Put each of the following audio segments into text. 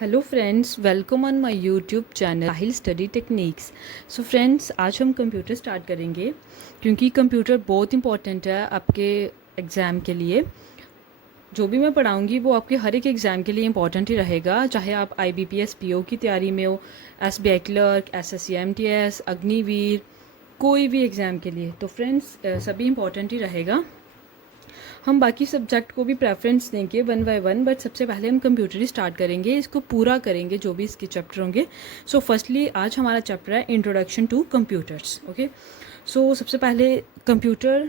Hello friends, welcome on my YouTube channel Sahil study techniques. So friends, आज हम computer start करेंगे क्योंकि computer बहुत इंपॉर्टेंट है आपके एग्ज़ाम के लिए। जो भी मैं पढ़ाऊंगी वो आपके हर एक एग्ज़ाम के लिए इंपॉर्टेंट ही रहेगा, चाहे आप IBPS PO की तैयारी में हो, SBI clerk, SSC MTS, Agniveer, कोई भी एग्ज़ाम के लिए। तो फ्रेंड्स सभी इंपॉर्टेंट ही रहेगा। हम बाकी सब्जेक्ट को भी प्रेफरेंस देंगे वन बाय वन, बट सबसे पहले हम कंप्यूटर ही स्टार्ट करेंगे, इसको पूरा करेंगे जो भी इसके चैप्टर होंगे। सो फर्स्टली आज हमारा चैप्टर है introduction to computers. Okay, so सबसे पहले computer,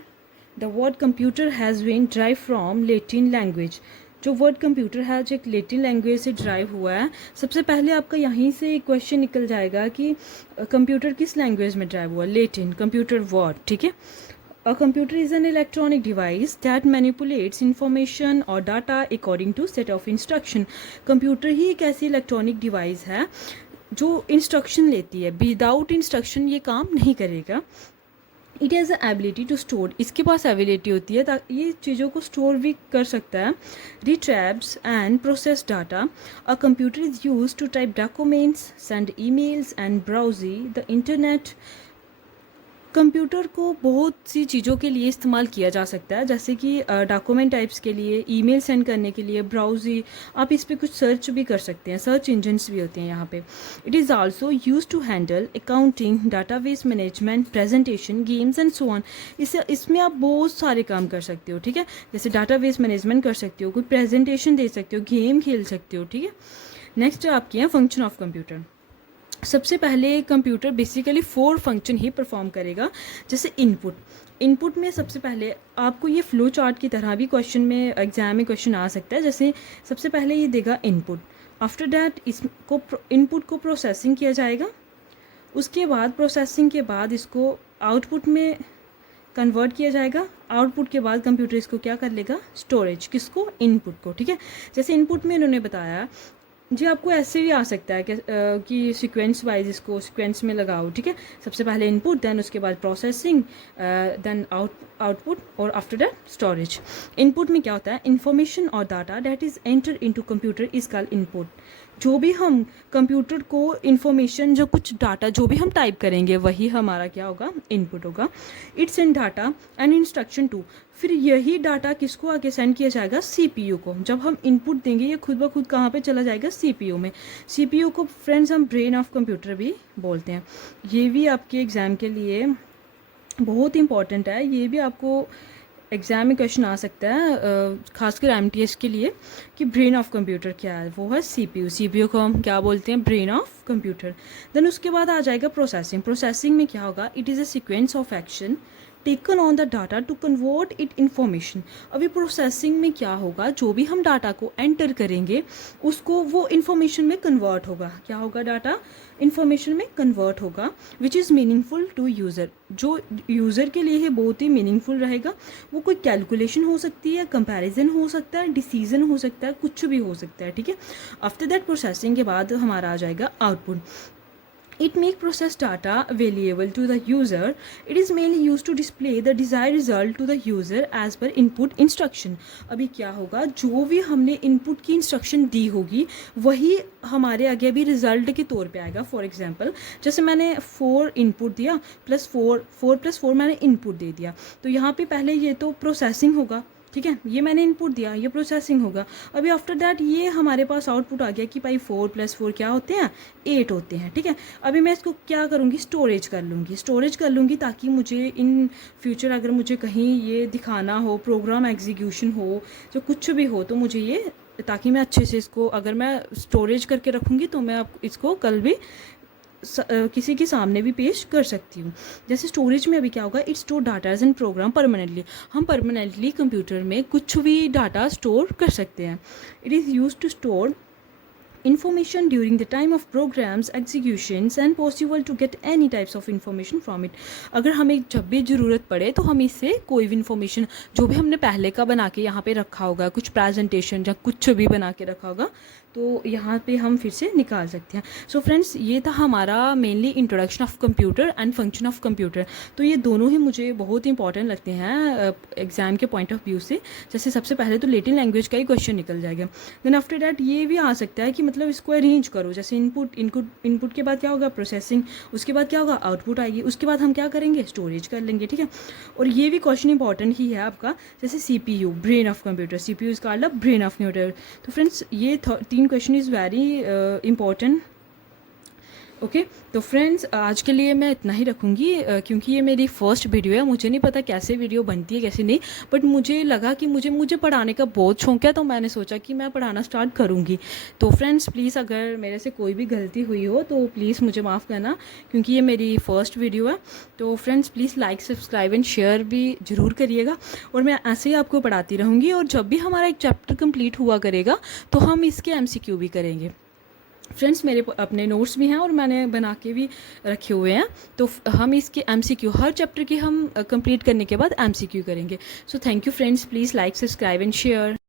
the word computer has been drive from Latin language. जो वर्ड कंप्यूटर है जो एक लेटिन लैंग्वेज से ड्राइव हुआ है। सबसे पहले आपका यहीं से क्वेश्चन निकल जाएगा कि कंप्यूटर किस लैंग्वेज में ड्राइव हुआ। लेटिन कंप्यूटर वर्ड, ठीक है। A computer is an electronic device that manipulates information or data according to set of instruction. Computer ही एक ऐसी इलेक्ट्रॉनिक डिवाइस है जो इंस्ट्रक्शन लेती है। विदाउट इंस्ट्रक्शन ये काम नहीं करेगा। It has a ability to store, इसके पास एबिलिटी होती है ताकि ये चीज़ों को स्टोर भी कर सकता है। Retrieves and process data. A computer is use to type documents, send emails and browse the internet. Computer को बहुत सी चीज़ों के लिए इस्तेमाल किया जा सकता है, जैसे कि डॉक्यूमेंट टाइप्स के लिए, ईमेल सेंड करने के लिए, ब्राउजी, आप इस पर कुछ सर्च भी कर सकते हैं, सर्च इंजन्स भी होते हैं यहाँ पे। It is also use to handle accounting, database management, presentation, games and so on. इसमें आप बहुत सारे काम कर सकते हो, ठीक है। जैसे डाटाबेस मैनेजमेंट कर सकते हो, कोई प्रेजेंटेशन दे सकते हो, गेम खेल सकते हो, ठीक है। नेक्स्ट आपके हैं फंक्शन ऑफ कंप्यूटर। सबसे पहले कंप्यूटर बेसिकली 4 फंक्शन ही परफॉर्म करेगा। जैसे इनपुट में सबसे पहले आपको ये फ्लो चार्ट की तरह भी क्वेश्चन में, एग्जाम में क्वेश्चन आ सकता है। जैसे सबसे पहले ये देगा इनपुट, आफ्टर दैट इसको इनपुट को प्रोसेसिंग किया जाएगा। उसके बाद प्रोसेसिंग के बाद इसको आउटपुट में कन्वर्ट किया जाएगा। आउटपुट के बाद कंप्यूटर इसको क्या कर लेगा, स्टोरेज, किसको, इनपुट को, ठीक है। जैसे इनपुट में इन्होंने बताया जी, आपको ऐसे भी आ सकता है कि सीक्वेंस वाइज इसको सीक्वेंस में लगाओ, ठीक है। सबसे पहले इनपुट, देन उसके बाद प्रोसेसिंग, देन आउटपुट और आफ्टर दैट स्टोरेज। इनपुट में क्या होता है, इंफॉर्मेशन और data that is enter into computer is called input. जो भी हम कंप्यूटर को इंफॉर्मेशन, जो कुछ डाटा जो भी हम टाइप करेंगे वही हमारा क्या होगा, इनपुट होगा। It's in data and instruction too. फिर यही डाटा किसको आगे सेंड किया जाएगा, CPU को। जब हम इनपुट देंगे ये खुद ब खुद कहाँ पे चला जाएगा, CPU में। CPU को फ्रेंड्स हम ब्रेन ऑफ कंप्यूटर भी बोलते हैं। ये भी आपके एग्ज़ाम के लिए बहुत इंपॉर्टेंट है। ये भी आपको एग्ज़ाम में क्वेश्चन आ सकता है, खासकर MTS के लिए, कि ब्रेन ऑफ कंप्यूटर क्या है। वो है CPU को हम क्या बोलते हैं, ब्रेन ऑफ कंप्यूटर। देन उसके बाद आ जाएगा प्रोसेसिंग में क्या होगा, it is a sequence of action taken on the data to convert it information. अभी प्रोसेसिंग में क्या होगा, जो भी हम डाटा को एंटर करेंगे उसको वो इन्फॉर्मेशन में कन्वर्ट होगा। क्या होगा, डाटा इन्फॉर्मेशन में कन्वर्ट होगा, which is meaningful to user. जो यूज़र के लिए है बहुत ही मीनिंगफुल रहेगा। वो कोई कैलकुलेशन हो सकती है, कंपैरिजन हो सकता है, डिसीजन हो सकता है, कुछ भी हो सकता है, ठीक है। आफ्टर दैट प्रोसेसिंग के बाद हमारा आ जाएगा output. It make process data available to the user. It is mainly used to display the desired result to the user as per input instruction. अभी क्या होगा, जो भी हमने इनपुट की इंस्ट्रक्शन दी होगी वही हमारे आगे अभी रिजल्ट के तौर पे आएगा। फॉर एग्जांपल, जैसे मैंने 4 इनपुट दिया प्लस 4 मैंने इनपुट दे दिया, तो यहाँ पे पहले ये तो प्रोसेसिंग होगा, ठीक है। ये मैंने इनपुट दिया, ये प्रोसेसिंग होगा। अभी आफ्टर दैट ये हमारे पास आउटपुट आ गया कि भाई 4 + 4 क्या होते हैं, 8 होते हैं, ठीक है। अभी मैं इसको क्या करूँगी, स्टोरेज कर लूँगी ताकि मुझे इन फ्यूचर अगर मुझे कहीं ये दिखाना हो, प्रोग्राम एग्जीक्यूशन हो, जो कुछ भी हो, तो मुझे ये, ताकि मैं अच्छे से इसको अगर मैं स्टोरेज करके रखूँगी तो मैं इसको कल भी किसी के सामने भी पेश कर सकती हूँ। जैसे स्टोरेज में अभी क्या होगा, it store data as an program permanently. हम परमानेंटली कंप्यूटर में कुछ भी डाटा स्टोर कर सकते हैं। It is use to store information during the time of programs executions and possible to get any types of information from it. अगर हमें जब भी ज़रूरत पड़े तो हम इससे कोई भी इंफॉर्मेशन, जो भी हमने पहले का बना के यहाँ पे रखा होगा, कुछ प्रेजेंटेशन या कुछ भी बना के रखा होगा, तो यहाँ पे हम फिर से निकाल सकते हैं। सो फ्रेंड्स, ये था हमारा mainly introduction of computer and function of computer. तो ये दोनों ही मुझे बहुत इंपॉर्टेंट लगते हैं एग्ज़ाम के पॉइंट ऑफ व्यू से। जैसे सबसे पहले तो लेटिन लैंग्वेज का ही क्वेश्चन निकल जाएगा। देन आफ्टर डैट ये भी आ सकता है कि मतलब इसको अरेंज करो, जैसे इनपुट के बाद क्या होगा, प्रोसेसिंग, उसके बाद क्या होगा, आउटपुट आएगी, उसके बाद हम क्या करेंगे, स्टोरेज कर लेंगे, ठीक है। और ये भी क्वेश्चन इंपॉर्टेंट ही है आपका, जैसे CPU, brain of computer, CPU is called the brain of computer. तो फ्रेंड्स ये 3 question is very important. Okay तो फ्रेंड्स आज के लिए मैं इतना ही रखूँगी, क्योंकि ये मेरी फर्स्ट वीडियो है, मुझे नहीं पता कैसे वीडियो बनती है कैसे नहीं, बट मुझे लगा कि मुझे पढ़ाने का बहुत शौक है, तो मैंने सोचा कि मैं पढ़ाना स्टार्ट करूँगी। तो फ्रेंड्स प्लीज़ अगर मेरे से कोई भी गलती हुई हो तो प्लीज़ मुझे माफ़ करना, क्योंकि ये मेरी फर्स्ट वीडियो है। तो friends please like, subscribe and share भी ज़रूर करिएगा, और मैं ऐसे ही आपको पढ़ाती रहूँगी, और जब भी हमारा एक चैप्टर कंप्लीट हुआ करेगा तो हम इसके MCQ भी करेंगे। फ्रेंड्स मेरे अपने नोट्स भी हैं और मैंने बना के भी रखे हुए हैं, तो हम इसके MCQ हर चैप्टर की हम कंप्लीट करने के बाद MCQ करेंगे। So thank you friends, please like, subscribe and share.